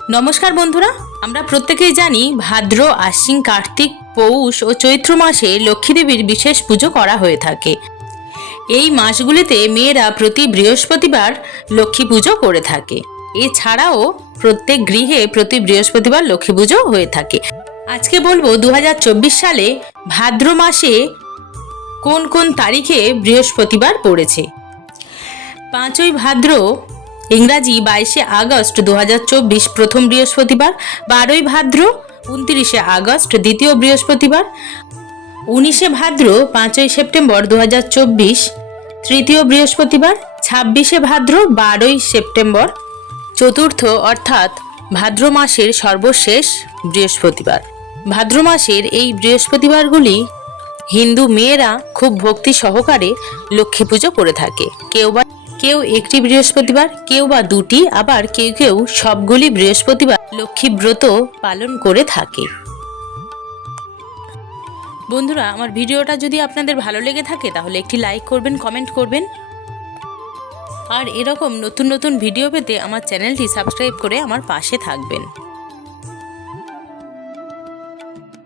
নমস্কার বন্ধুরা, আমরা প্রত্যেকেই জানি ভাদ্র, আশ্বিন, কার্তিক, পৌষ ও চৈত্র মাসে লক্ষ্মী দেবীর বিশেষ পুজো করা হয়ে থাকে। এই মাসগুলিতে মেয়েরা প্রতি বৃহস্পতিবার লক্ষ্মী পুজো করে থাকে। এছাড়াও প্রত্যেক গৃহে প্রতি বৃহস্পতিবার লক্ষ্মী পুজো হয়ে থাকে। আজকে বলব দু হাজার চব্বিশ সালে ভাদ্র মাসে কোন কোন তারিখে বৃহস্পতিবার পড়েছে? পাঁচই ভাদ্র ইংরাজি বাইশে আগস্ট দু হাজার চব্বিশ প্রথম বৃহস্পতিবার, বারোই ভাদ্র উনত্রিশে আগস্ট দ্বিতীয় বৃহস্পতিবার, উনিশে ভাদ্র পাঁচই সেপ্টেম্বর দু হাজার চব্বিশ, তৃতীয় বৃহস্পতিবার, ছাব্বিশে ভাদ্র বারোই সেপ্টেম্বর, চতুর্থ অর্থাৎ ভাদ্র মাসের সর্বশেষ বৃহস্পতিবার। ভাদ্র মাসের এই বৃহস্পতিবারগুলি হিন্দু মেয়েরা খুব ভক্তি সহকারে লক্ষ্মী পুজো করে থাকে। কেউ বা কেউ একটি বৃহস্পতিবার, কেউ বা দুটি, আবার কেউ কেউ সবগুলি বৃহস্পতিবার লক্ষ্মী ব্রত পালন করে থাকে। বন্ধুরা, আমার ভিডিওটা যদি আপনাদের ভালো লেগে থাকে, তাহলে একটি লাইক করবেন, কমেন্ট করবেন। আর এরকম নতুন নতুন ভিডিও পেতে আমার চ্যানেলটি সাবস্ক্রাইব করে আমার পাশে থাকবেন।